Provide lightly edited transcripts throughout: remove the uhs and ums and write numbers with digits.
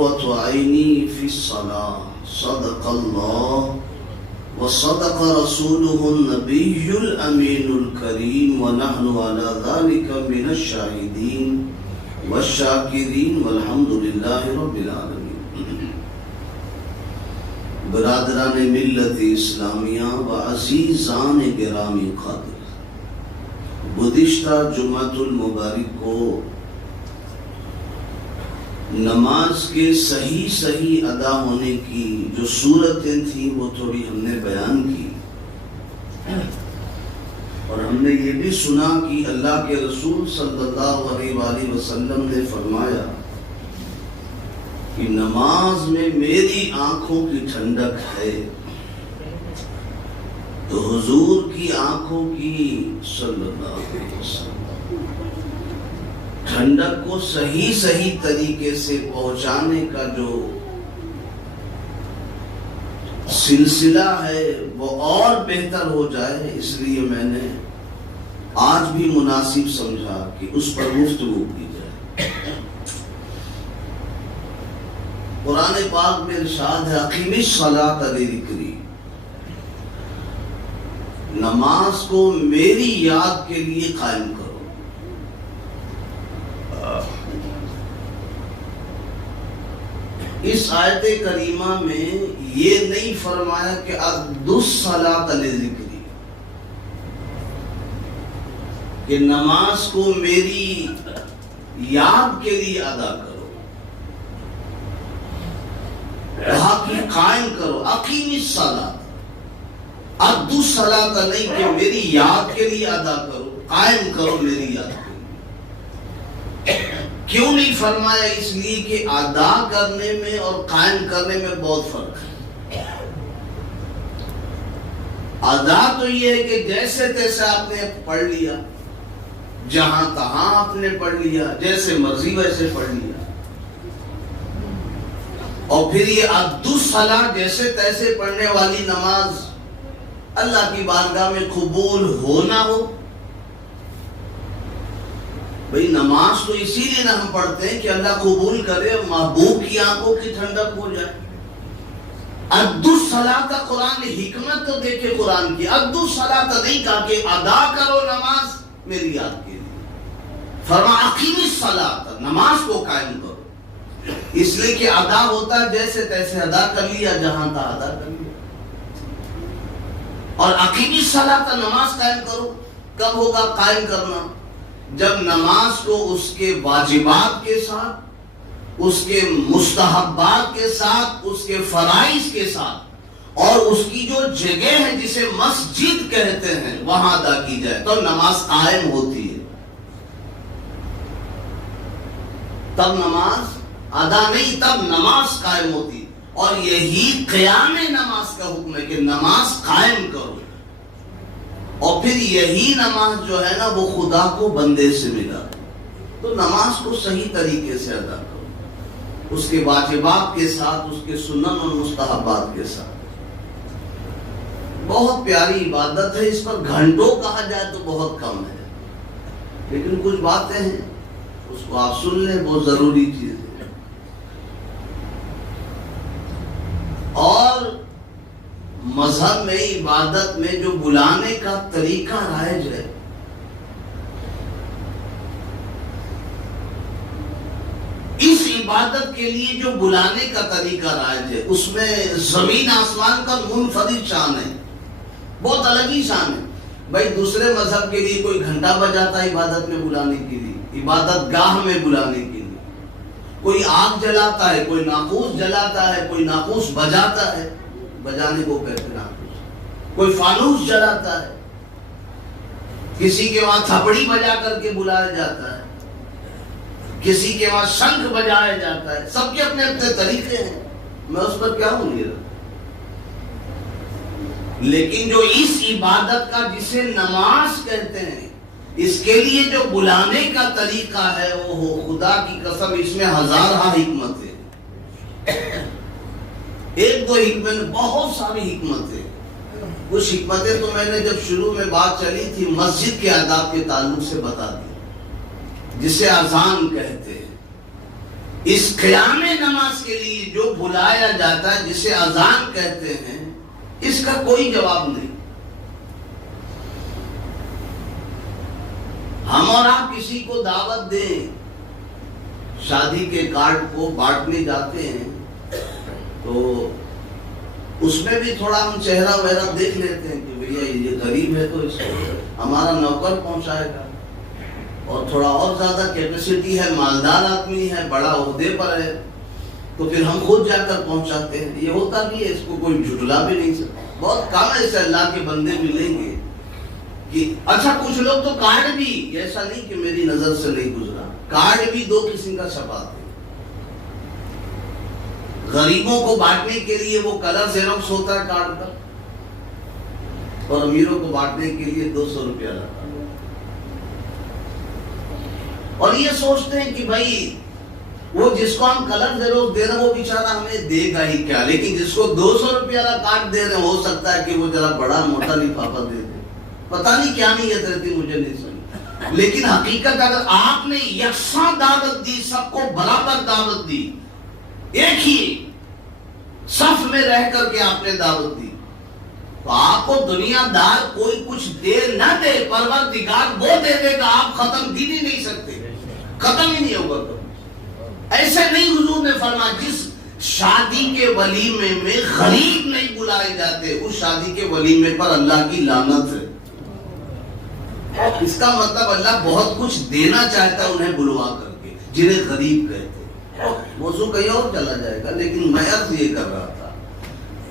قرۃ عینی فی الصلاۃ صدق اللہ وصدق رسولہ النبی الامین الکریم ونحن علی ذلک من الشاہدین والشاکرین والحمد للہ رب العالمین۔ برادران ملت اسلامیہ و عزیزان گرامی قدر، گزشتہ جمعۃ المبارک کو نماز کے صحیح ادا ہونے کی جو صورتیں تھیں وہ تھوڑی ہم نے بیان کی، اور ہم نے یہ بھی سنا کہ اللہ کے رسول صلی اللہ علیہ وآلہ وسلم نے فرمایا کہ نماز میں میری آنکھوں کی ٹھنڈک ہے، تو حضور کی آنکھوں کی صلی اللہ علیہ وسلم ٹھنڈک کو صحیح طریقے سے پہنچانے کا جو سلسلہ ہے وہ اور بہتر ہو جائے، اس لیے میں نے آج بھی مناسب سمجھا کہ اس پر گفتگو کی جائے۔ قرآن پاک میں ارشاد ہے اقیم الصلاۃ لذکری، نماز کو میری یاد کے لیے قائم کرو۔ اس آیت کریمہ میں یہ نہیں فرمایا کہ اقیموا الصلاۃ لذکری، کہ نماز کو میری یاد کے لیے ادا کرو، کہا کہ قائم کرو، اقیم الصلاۃ، اقیموا الصلاۃ نہیں کہ میری یاد کے لیے ادا کرو، قائم کرو میری یاد کے لیے۔ کیوں نہیں فرمایا؟ اس لیے کہ ادا کرنے میں اور قائم کرنے میں بہت فرق ہے۔ ادا تو یہ ہے کہ جیسے تیسے آپ نے پڑھ لیا، جہاں تہاں آپ نے پڑھ لیا، جیسے مرضی ویسے پڑھ لیا، اور پھر یہ اقیموا الصلاۃ جیسے تیسے پڑھنے والی نماز اللہ کی بارگاہ میں قبول ہو نہ ہو۔ بھئی نماز تو اسی لیے نہ ہم پڑھتے ہیں کہ اللہ قبول کرے، محبوب کی آنکھوں کی ٹھنڈک ہو جائے۔ اقیموا الصلاۃ قرآن نے حکمت تو دیکھے قرآن کی، اقیموا الصلاۃ نہیں کہا کہ ادا کرو نماز میری یاد کے لیے، فرمایا اقیم الصلاۃ، نماز کو قائم کرو، اس لیے کہ ادا ہوتا ہے جیسے تیسے ادا کر لیا، جہاں تھا ادا کر لیا۔ اور اقیم الصلاۃ نماز قائم کرو، کب ہوگا قائم کرنا؟ جب نماز کو اس کے واجبات کے ساتھ، اس کے مستحبات کے ساتھ، اس کے فرائض کے ساتھ، اور اس کی جو جگہ ہے جسے مسجد کہتے ہیں وہاں ادا کی جائے، تو نماز قائم ہوتی ہے۔ تب نماز ادا نہیں، تب نماز قائم ہوتی ہے۔ اور یہی قیام نماز کا حکم ہے کہ نماز قائم کرو، اور پھر یہی نماز جو ہے نا وہ خدا کو بندے سے ملا، تو نماز کو صحیح طریقے سے ادا کرو، اس کے واجبات کے ساتھ، اس کے سنن اور مستحبات کے ساتھ۔ بہت پیاری عبادت ہے، اس پر گھنٹوں کہا جائے تو بہت کم ہے، لیکن کچھ باتیں ہیں اس کو آپ سن لیں، بہت ضروری چیز ہے۔ اور مذہب میں، عبادت میں جو بلانے کا طریقہ رائج ہے، اس عبادت کے لیے جو بلانے کا طریقہ رائج ہے، اس میں زمین آسمان کا منفرد شان ہے، بہت الگ ہی شان ہے۔ بھائی دوسرے مذہب کے لیے کوئی گھنٹا بجاتا ہے عبادت میں بلانے کے لیے، عبادت گاہ میں بلانے کے لیے، کوئی آگ جلاتا ہے، کوئی ناقوس جلاتا ہے، کوئی ناقوس بجاتا ہے، بجانے کو کہتے ہیں ناقوس، کوئی فانوس جلاتا ہے، کسی کے وہاں تھپڑی بجا کر کے بلایا جاتا ہے، کسی کے وہاں شنکھ بجایا جاتا ہے، سب کے اپنے اپنے طریقے ہیں، میں اس پر کیا ہوں گا۔ لیکن جو اس عبادت کا جسے نماز کہتے ہیں، اس کے لیے جو بلانے کا طریقہ ہے، وہ ہو خدا کی قسم اس میں ہزارہ حکمت ہے، ایک دو حکمت، بہت ساری حکمت ہے۔ کچھ حکمتیں تو میں نے جب شروع میں بات چلی تھی مسجد کے آداب کے تعلق سے بتا دی، جسے اذان کہتے ہیں، اس قیام نماز کے لیے جو بلایا جاتا ہے جسے اذان کہتے ہیں، اس کا کوئی جواب نہیں۔ ہم اور آپ کسی کو دعوت دیں، شادی کے کارڈ کو بانٹنے جاتے ہیں تو اس میں بھی تھوڑا ہم چہرہ وغیرہ دیکھ لیتے ہیں کہ بھیا یہ غریب ہے تو اس کو ہمارا نوکر پہنچائے گا، اور تھوڑا اور زیادہ کیپیسٹی ہے، مالدار آدمی ہے، بڑا عہدے پر ہے، تو پھر ہم خود جا کر پہنچاتے ہیں۔ یہ ہوتا بھی ہے، اس کو کوئی جھٹلا بھی نہیں سکتا۔ بہت کم ایسے اللہ کے بندے ملیں گے کہ اچھا کچھ لوگ تو کارڈ بھی، ایسا نہیں کہ میری نظر سے نہیں گزرا، کارڈ بھی دو قسم کا چھپاتے ہیں۔ غریبوں کو بانٹنے کے لیے وہ کلر زیروکس ہوتا ہے کارڈ کا، اور امیروں کو بانٹنے کے لیے 200 روپیہ لگتا ہے، اور یہ سوچتے ہیں کہ بھائی وہ جس کو ہم کلر زیروکس دے رہے ہیں وہ بیچارہ ہمیں دے گا ہی کیا، لیکن جس کو 200 روپیہ کا کارڈ دے رہے ہیں ہو سکتا ہے کہ وہ ذرا بڑا موٹا لفافہ دے دے، پتہ نہیں کیا نیت رہتی، مجھے نہیں سمجھ۔ لیکن حقیقت اگر آپ نے یکساں دعوت دی، سب کو برابر دعوت دی، ایک ہی صف میں رہ کر کے آپ نے دعوت دی، تو آپ کو دنیا دار کوئی کچھ دے نہ دے، پروردگار وہ دے دے گا، آپ ختم گن ہی نہیں سکتے، ختم ہی نہیں ہوگا۔ تو ایسے نہیں حضور نے فرمایا جس شادی کے ولیمے میں غریب نہیں بلائے جاتے، اس شادی کے ولیمے پر اللہ کی لعنت ہے۔ اس کا مطلب اللہ بہت کچھ دینا چاہتا ہے انہیں بلوا کر کے، جنہیں غریب کہتے ہیں۔ موضوع کہیں اور چلا جائے گا، لیکن میں عرض یہ کر رہا تھا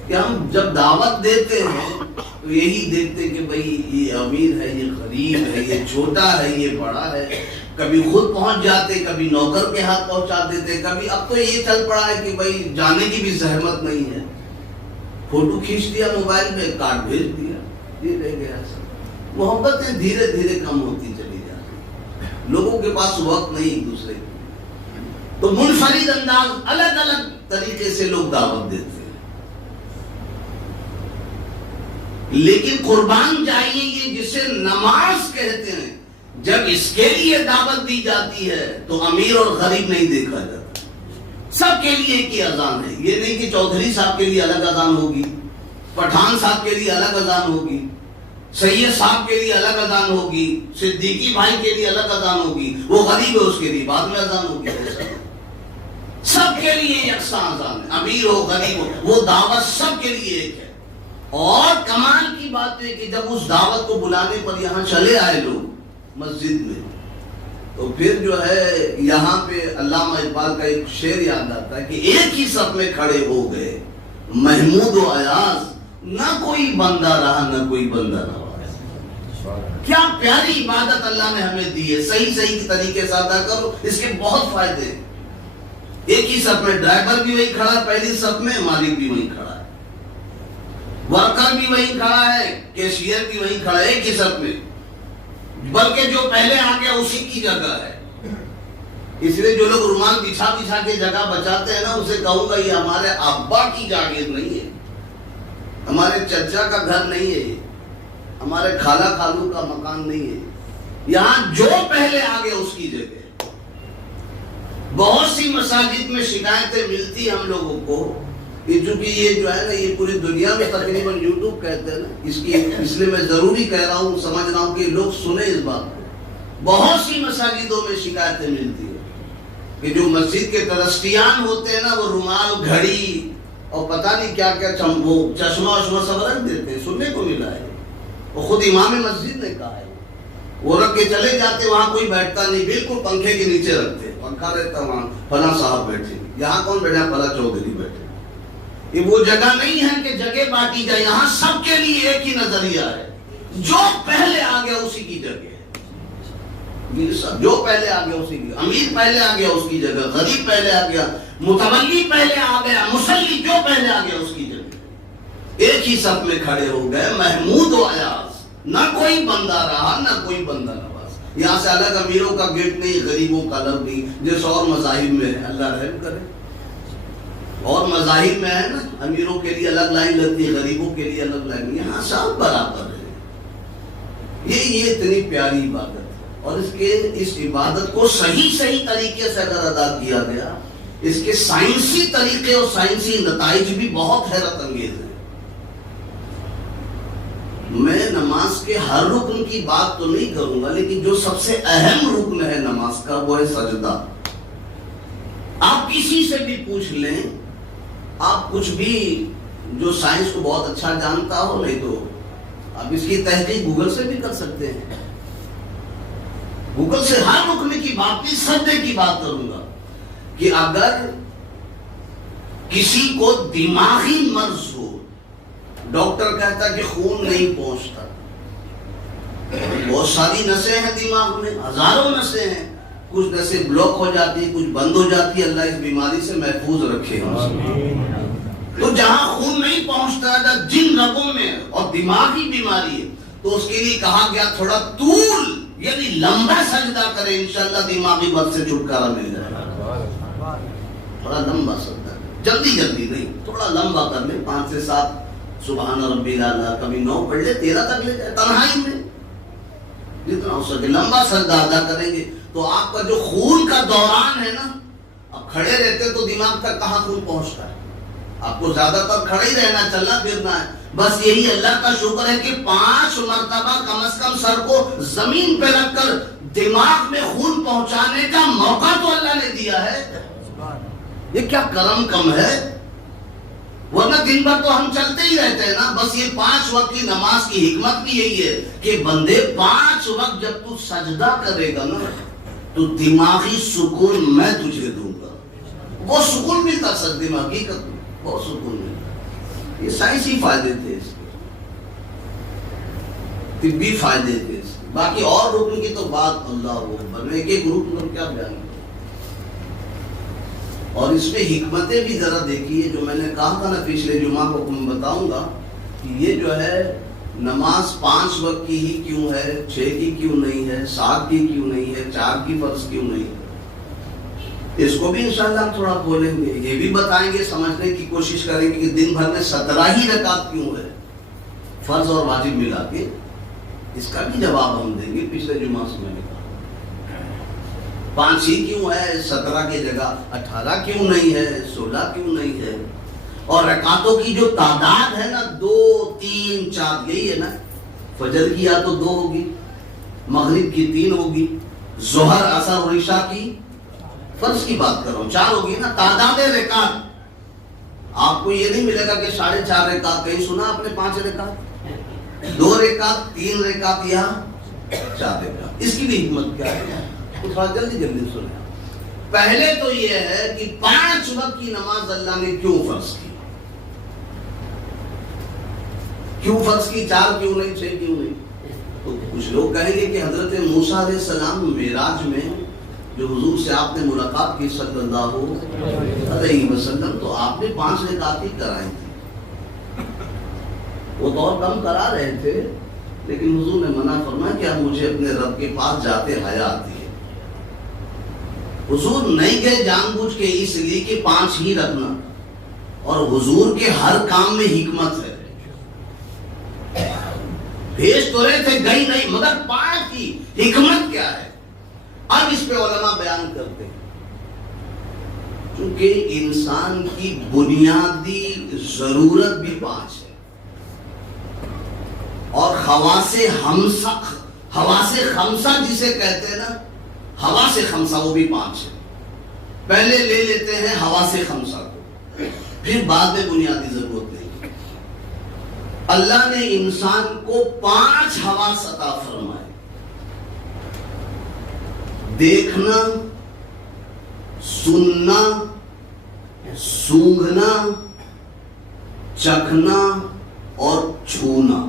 کہ ہم جب دعوت دیتے ہیں تو یہی دیکھتے ہیں کہ بھئی یہ امیر ہے، یہ غریب ہے، یہ چھوٹا ہے، یہ بڑا ہے۔ کبھی خود پہنچ جاتے، کبھی نوکر کے ہاتھ پہنچا دیتے، کبھی اب تو یہ چل پڑا ہے کہ بھئی جانے کی بھی زحمت نہیں ہے، فوٹو کھینچ دیا موبائل میں، کارڈ بھیج دیا، یہ رہ گیا۔ محبتیں دھیرے دھیرے کم ہوتی چلی جاتی، لوگوں کے پاس وقت نہیں ایک دوسرے کے، تو منفرد انداز، الگ الگ طریقے سے لوگ دعوت دیتے ہیں۔ لیکن قربان جائیے یہ جسے نماز کہتے ہیں، جب اس کے لیے دعوت دی جاتی ہے تو امیر اور غریب نہیں دیکھا جاتا، سب کے لیے ایک ہی اذان ہے۔ یہ نہیں کہ چودھری صاحب کے لیے الگ اذان ہوگی، پٹھان صاحب کے لیے الگ اذان ہوگی، سید صاحب کے لیے الگ اذان ہوگی، صدیقی بھائی کے لیے الگ اذان ہوگی، وہ غریب ہے اس کے لیے بعد میں اذان ہوگی۔ سب کے لیے یکساں اذان ہے، امیر ہو غریب ہو، وہ دعوت سب کے لیے ایک ہے۔ اور کمال کی بات ہے کہ جب اس دعوت کو بلانے پر یہاں چلے آئے لوگ مسجد میں، تو پھر جو ہے یہاں پہ علامہ اقبال کا ایک شعر یاد آتا ہے کہ ایک ہی صف میں کھڑے ہو گئے محمود و ایاز، نہ کوئی بندہ رہا نہ کوئی بندہ نواز۔ کیا پیاری عبادت اللہ نے ہمیں دی ہے، صحیح صحیح طریقے سے ادا کرو، اس کے بہت فائدے ہیں۔ ایک ہی صف میں ڈرائیور بھی وہی کھڑا ہے، پہلی صف میں مالک بھی وہی کھڑا ہے، ورکر بھی وہی کھڑا ہے، کیشیئر بھی وہی کھڑا ہے، ایک ہی صف میں، بلکہ جو پہلے آ گیا اسی کی جگہ ہے۔ اس لیے جو لوگ رومال بچھا بچھا کے جگہ بچاتے ہیں نا، اسے کہوں گا یہ ہمارے ابا کی جاگیر نہیں ہے، ہمارے چچا کا گھر نہیں ہے، ہمارے خالہ خالو کا مکان نہیں ہے، یہاں جو پہلے آ گیا اس کی جگہ۔ بہت سی مساجد میں شکایتیں ملتی ہم لوگوں کو، چونکہ یہ جو ہے نا یہ پوری دنیا میں تقریباً یوٹیوب کہتے ہیں نا، اس لیے میں ضروری کہہ رہا ہوں، سمجھ رہا ہوں کہ لوگ سنیں اس بات کو۔ بہت سی مساجدوں میں شکایتیں ملتی ہیں کہ جو مسجد کے ٹرسٹیان ہوتے ہیں نا، وہ رومال، گھڑی اور پتہ نہیں کیا کیا چشمہ وشمہ سب رکھ دیتے ہیں، سننے کو ملا ہے، وہ خود امام مسجد نے کہا ہے، وہ رکھ کے چلے جاتے، وہاں کوئی بیٹھتا نہیں، بالکل پنکھے کے نیچے رکھتے، پنکھا رہتا وہاں، فلاں صاحب بیٹھے، یہاں کون بیٹھا؟ فلاں چودھری بیٹھے۔ یہ وہ جگہ نہیں ہے کہ جگہ بانٹی جائے، یہاں سب کے لیے ایک ہی نظریہ ہے، جو پہلے آ گیا اسی کی جگہ ہے، جو پہلے آ گیا اسی کی، امیر پہلے آ گیا اس کی جگہ، غریب پہلے آ گیا، متولی پہلے آ گیا، مصلی جو پہلے آ گیا اس کی جگہ۔ ایک ہی صف میں کھڑے ہو گئے محمود و ایاز، نہ کوئی بندہ رہا نہ کوئی بندہ نواز۔ یہاں سے الگ امیروں کا گیٹ نہیں، غریبوں کا الگ نہیں، جیسے اور مذاہب میں ہے، اللہ رحم کرے۔ اور مذاہب میں ہے نا، امیروں کے لیے الگ لائن لگتی ہے، غریبوں کے لیے الگ لائن، یہاں سب برابر ہے۔ یہ اتنی پیاری عبادت ہے، اور اس عبادت کو صحیح طریقے سے اگر ادا کیا گیا اس کے سائنسی طریقے اور سائنسی نتائج بھی بہت حیرت انگیز ہیں. میں نماز کے ہر رکن کی بات تو نہیں کروں گا، لیکن جو سب سے اہم رکن ہے نماز کا وہ ہے سجدہ. آپ کسی سے بھی پوچھ لیں، آپ کچھ بھی جو سائنس کو بہت اچھا جانتا ہو، نہیں تو آپ اس کی تحقیق گوگل سے بھی کر سکتے ہیں. گوگل سے ہر رکن کی بات نہیں، سجدے کی بات کروں گا کہ اگر کسی کو دماغی مرض ہو، ڈاکٹر کہتا ہے کہ خون نہیں پہنچتا، بہت ساری نسیں ہیں دماغ میں، ہزاروں نسیں ہیں، کچھ نسیں بلاک ہو جاتی ہیں، کچھ بند ہو جاتی ہے، اللہ اس بیماری سے محفوظ رکھے ہم. تو جہاں خون نہیں پہنچتا، جن رگوں میں اور دماغی بیماری ہے، تو اس کے لیے کہا گیا تھوڑا طول یعنی لمبا سجدہ کرے، انشاءاللہ دماغی مرض سے چھٹکارا مل جائے گا. تھوڑا لمبا سجدہ، جلدی نہیں، تھوڑا لمبا کر لیں، 5 سے 7 سبحان ربی الاعلیٰ، کبھی 9 پڑھ لے، 13 تک لے جائے، تنہائی میں جتنا ہو سکے لمبا سجدہ ادا کریں گے تو آپ کا جو خون کا دوران ہے نا، اب کھڑے رہتے تو دماغ تک کہاں خون پہنچتا ہے، آپ کو زیادہ تر کھڑے ہی رہنا، چلنا پھرنا ہے. بس یہی اللہ کا شکر ہے کہ 5 مرتبہ کم از کم سر کو زمین پہ رکھ کر دماغ میں خون پہنچانے کا موقع تو اللہ نے دیا ہے. یہ کیا کرم کم ہے، ورنہ دن بھر تو ہم چلتے ہی رہتے ہیں نا. بس یہ 5 وقت کی نماز کی حکمت بھی یہی ہے کہ بندے 5 وقت جب تو سجدہ کرے گا نا تو دماغی سکون میں تجھے دوں گا. وہ سکون ملتا سجدے میں، حقیقت میں بہت سکون ملتا. یہ سائنسی فائدے تھے اس کے، طبی فائدے تھے اس کے. باقی اور رکن کی تو بات اللہ وہ بنے، ایک گروپ میں کیا بیان کریں. اور اس میں حکمتیں بھی ذرا دیکھیے، جو میں نے کہا تھا نا پچھلے جمعہ کو میں بتاؤں گا کہ یہ جو ہے نماز 5 وقت کی ہی کیوں ہے، 6 کی کیوں نہیں ہے، 7 کی کیوں نہیں ہے، 4 کی فرض کیوں نہیں ہے. اس کو بھی انشاءاللہ ہم تھوڑا بولیں گے، یہ بھی بتائیں گے، سمجھنے کی کوشش کریں گے کہ دن بھر میں 17 ہی رکعت کیوں ہے فرض اور واجب ملا کے. اس کا بھی جواب ہم دیں گے. پچھلے جمعہ سے میں نے کہا 5 ہی کیوں ہے، 17 کی جگہ 18 کیوں نہیں ہے، 16 کیوں نہیں ہے. اور رکعتوں کی جو تعداد ہے نا، 2 3 4 یہی ہے نا. فجر کی یا تو 2 ہوگی، مغرب کی 3 ہوگی، ظہر عصر اور عشاء کی فرض کی بات کر رہا ہوں 4 ہوگی نا. تعداد رکعت آپ کو یہ نہیں ملے گا کہ 4.5 رکعت، کہیں سنا آپ نے 5 رکعت، 2 رکعت، 3 رکعت یا 4 رکعت. اس کی بھی حکمت کیا ہے تو تھوڑا جلدی سنیں. پہلے تو یہ ہے کہ 5 وقت کی نماز اللہ نے کیوں فرض کی، کیوں فرض کی، 4 کیوں نہیں، 6 کیوں نہیں. تو کچھ لوگ کہیں گے کہ حضرت موسیٰ علیہ السلام معراج میں جو حضور سے آپ نے ملاقات کی صلی اللہ علیہ وسلم، تو آپ نے 5 رکعت ہی کرائی تھی. وہ تو اور کم کرا رہے تھے، لیکن حضور نے منع فرمایا کہ اب مجھے اپنے رب کے پاس جاتے حیا آتی ہے. حضور نہیں گئے جان بوجھ کے اس لیے کہ 5 ہی رکھنا، اور حضور کے ہر کام میں حکمت ہے. بھیج تو رہے تھے، گئی نہیں، مگر 5 کی حکمت کیا ہے. اب اس پہ علماء بیان کرتے ہیں کیونکہ انسان کی بنیادی ضرورت بھی 5 ہے، اور حواس خمسہ جسے کہتے ہیں نا، حواس خمسہ وہ بھی 5 ہے. پہلے لے لیتے ہیں حواس خمسہ کو، پھر بعد میں بنیادی ضرورت نہیں. اللہ نے انسان کو 5 حواس عطا فرمائے: دیکھنا، سننا، سونگھنا، چکھنا اور چھونا.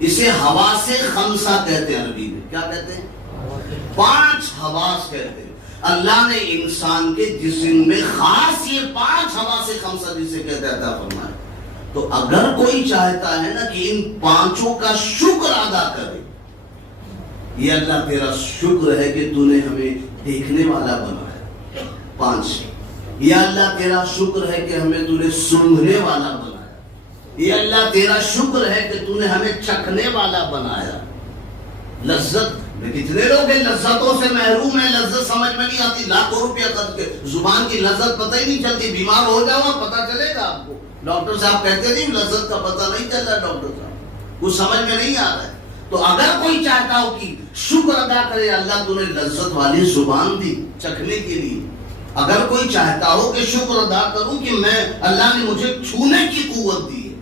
اسے حواس خمسہ کہتے ہیں عربی میں. کیا کہتے ہیں؟ 5 حواس کہتے ہیں. اللہ نے انسان کے جسم میں خاص یہ 5 حواس خمسہ جسے کہتے ہیں عطا فرمائے. تو اگر کوئی چاہتا ہے نا کہ ان 5 کا شکر ادا کرے، یہ اللہ تیرا شکر ہے کہ تو نے ہمیں دیکھنے والا بنایا. 5. یہ اللہ تیرا شکر ہے کہ ہمیں تو نے سونگھنے والا بنایا. یہ اللہ تیرا شکر ہے کہ تو نے ہمیں چکھنے والا بنایا. لذت کتنے لوگ ہیں لذتوں سے محروم ہیں, لذت سمجھ میں نہیں آتی, لاکھوں روپیہ خرچ کے زبان کی لذت پتہ ہی نہیں چلتی. بیمار ہو جاؤ پتہ چلے گا آپ کو, ڈاکٹر صاحب کہتے نہیں لذت کا پتہ نہیں چل رہا, ڈاکٹر صاحب کچھ سمجھ میں نہیں آ رہا ہے. تو اگر کوئی چاہتا ہو کہ شکر ادا کرے, اللہ تو نے لذت والی زبان دی چکھنے کے لیے, اگر کوئی چاہتا ہو کہ شکر ادا کروں کہ میں اللہ نے مجھے چھونے کی قوت دی ہے,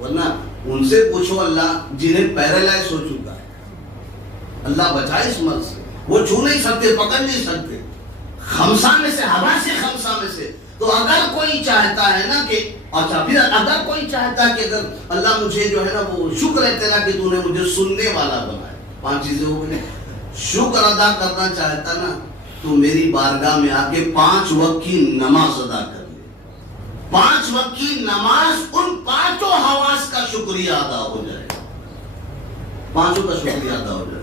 ورنہ ان سے پوچھو اللہ جنہیں پیرالائز ہو چکا ہے, اللہ بچائے اس مرض سے, وہ چھو نہیں سکتے, پکڑ نہیں سکتے, خمسہ میں سے, ہوا سے خمسہ میں سے. تو اگر کوئی چاہتا ہے نا کہ اچھا, پھر اگر کوئی چاہتا ہے کہ اگر اللہ مجھے جو ہے نا وہ شکر ہے تیرا کہ تو نے مجھے سننے والا بنایا, 5 چیزیں ہو گئی, شکر ادا کرنا چاہتا نا تو میری بارگاہ میں آ کے 5 وقت کی نماز ادا کر لے. 5 وقت کی نماز ان 5 حواس کا شکریہ ادا ہو جائے, 5 کا شکریہ ادا ہو جائے.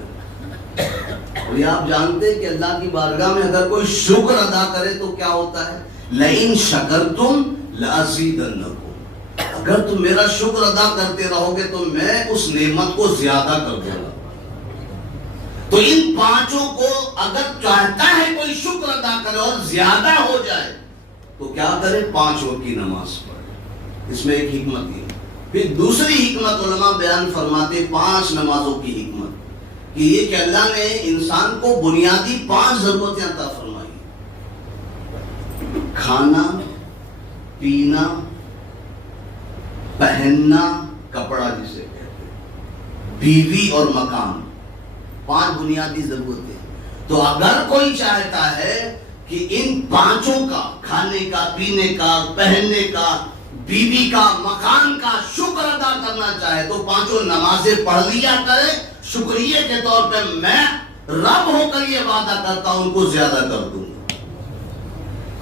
اور یہ آپ جانتے ہیں کہ اللہ کی بارگاہ میں اگر کوئی شکر ادا کرے تو کیا ہوتا ہے, لئن شکرتم لازیدنکم, اگر تم میرا شکر ادا کرتے رہو گے تو میں اس نعمت کو زیادہ کر دوں گا. تو ان 5 کو اگر چاہتا ہے کوئی شکر ادا کرے اور زیادہ ہو جائے تو کیا کرے, 5 وقت کی نماز پڑھے. اس میں ایک حکمت ہے. پھر دوسری حکمت علماء بیان فرماتے 5 نمازوں کی حکمت, کہ یہ کہ اللہ نے انسان کو بنیادی 5 ضرورتیں عطا فرمائی, کھانا, پینا, پہننا, کپڑا جسے کہتے ہیں, بیوی اور مکان, 5 بنیادی ضرورتیں. تو اگر کوئی چاہتا ہے کہ ان 5 کا, کھانے کا, پینے کا, پہننے کا, بیوی کا, مکان کا شکر ادا کرنا چاہے تو 5 نمازیں پڑھ لیا کرے. شکریہ کے طور پہ میں رب ہو کر یہ وعدہ کرتا ہوں ان کو زیادہ کر دوں گا.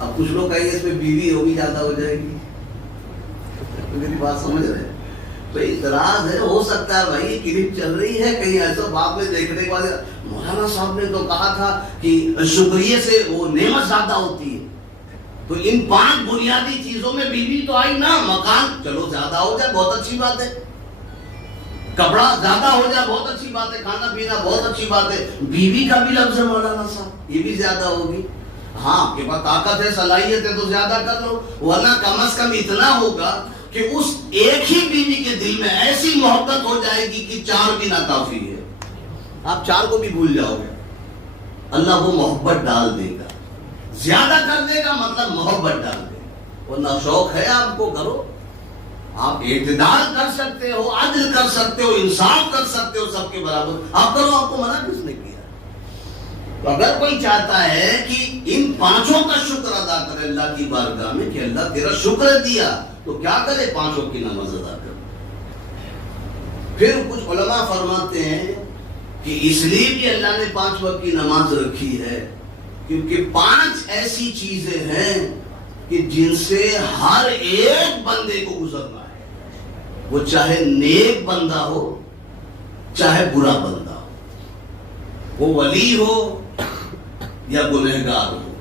اب کچھ لوگ کہیں اس پہ بیوی ہوگی زیادہ ہو جائے گی, میری بات سمجھ رہے ہیں؟ تو اعتراض ہے, ہو سکتا ہے بھائی کلپ چل رہی ہے کہیں ایسا باپ میں دیکھنے کے بعد مولانا صاحب نے تو کہا تھا کہ شکریہ سے وہ نعمت زیادہ ہوتی ہے. تو ان 5 بنیادی چیزوں میں بیوی تو آئی نا, مکان چلو زیادہ ہو جائے بہت اچھی بات ہے, کپڑا زیادہ ہو جائے بہت اچھی بات ہے, کھانا پینا بہت اچھی بات ہے, بیوی کا بھی لفظ ہے مولانا صاحب, یہ بھی زیادہ ہوگی. ہاں آپ کے پاس طاقت ہے, صلاحیت ہے تو زیادہ کر لو, ورنہ کم از کم اتنا ہوگا کہ اس ایک ہی بیوی کے دل میں ایسی محبت ہو جائے گی کہ 4 بھی نہ کافی ہے, آپ 4 کو بھی بھول جاؤ گے, اللہ وہ محبت ڈال دے گا, زیادہ کر دے گا مطلب محبت ڈال دے گا. ورنہ شوق ہے آپ کو کرو, آپ اعتدال کر سکتے ہو, عدل کر سکتے ہو, انصاف کر سکتے ہو, سب کے برابر آپ کرو, آپ کو منع کس نے کیا. تو اگر کوئی چاہتا ہے کہ ان 5 کا شکر ادا کرے اللہ کی بارگاہ میں کہ اللہ تیرا شکر دیا, تو کیا کرے, 5 کی نماز ادا کرے. پھر کچھ علماء فرماتے ہیں کہ اس لیے بھی اللہ نے 5 وقت کی نماز رکھی ہے کیونکہ 5 ایسی چیزیں ہیں کہ جن سے ہر ایک بندے کو گزرنا ہے, وہ چاہے نیک بندہ ہو چاہے برا بندہ ہو, وہ ولی ہو یا گنہگار ہو,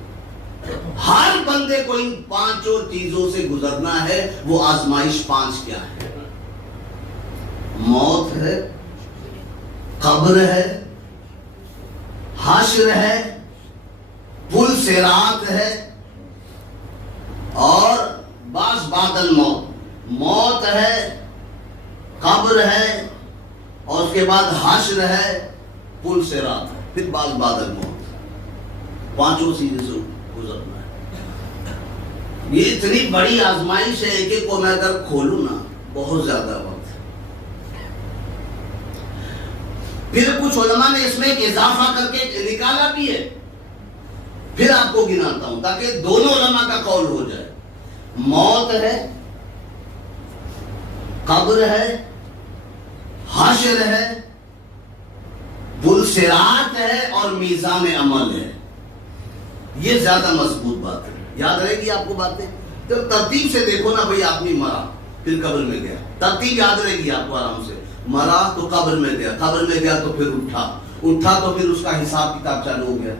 ہر بندے کو ان 5 چیزوں سے گزرنا ہے. وہ آزمائش 5 کیا ہے, موت ہے, قبر ہے, حشر ہے, پل صراط ہے, اور بعض بعد الموت, موت ہے, قبر ہے, اور اس کے بعد حشر ہے, پل صراط ہے, پھر بعض بعد الموت. 5 چیزوں سے گزرنا ہے. یہ اتنی بڑی آزمائش ہے, ایک ایک کو میں اگر کھولوں نا بہت زیادہ وقت ہے. پھر کچھ علماء نے اس میں ایک اضافہ کر کے نکالا بھی ہے, پھر آپ کو گناتا ہوں تاکہ دونوں علماء کا قول ہو جائے. موت ہے, قبر ہے, حشر ہے, پل صراط ہے, اور میزان عمل ہے. یہ زیادہ مضبوط بات ہے, یاد رہے گی آپ کو باتیں. تو ترتیب سے دیکھو نا بھئی, آدمی مرا پھر قبر میں گیا, ترتیب یاد رہے گی آپ کو آرام سے. مرا تو قبر میں گیا, قبر میں گیا تو پھر اٹھا, اٹھا تو پھر اس کا حساب کتاب چالو ہو گیا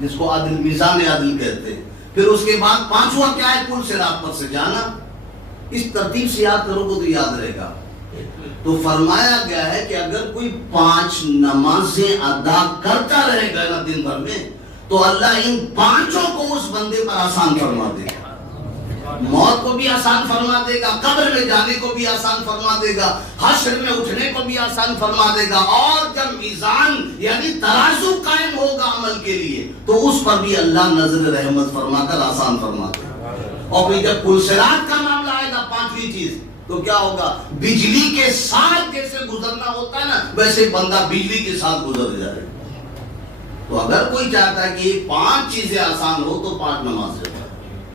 جس کو عدل, میزان عدل کہتے ہیں. پھر اس کے بعد 5واں کیا ہے, پل صراط پر سے جانا. اس ترتیب سے یاد کرو گے تو یاد رہے گا. تو فرمایا گیا ہے کہ اگر کوئی 5 نمازیں ادا کرتا رہے گا نا دن بھر میں تو اللہ ان 5 کو اس بندے پر آسان فرما دے گا. موت کو بھی آسان فرما دے گا, قبر میں جانے کو بھی آسان فرما دے گا, حشر میں اٹھنے کو بھی آسان فرما دے گا, اور جب میزان یعنی ترازو قائم ہوگا عمل کے لیے تو اس پر بھی اللہ نظر رحمت فرما کر آسان فرما دے گا. اور پھر جب کل صراط کا معاملہ آئے گا 5ویں چیز تو کیا ہوگا؟ بجلی کے ساتھ جیسے گزرنا ہوتا ہے نا ویسے بندہ بجلی کے ساتھ گزر جائے. تو اگر کوئی چاہتا ہے کہ 5 چیزیں آسان ہو تو 5 نمازیں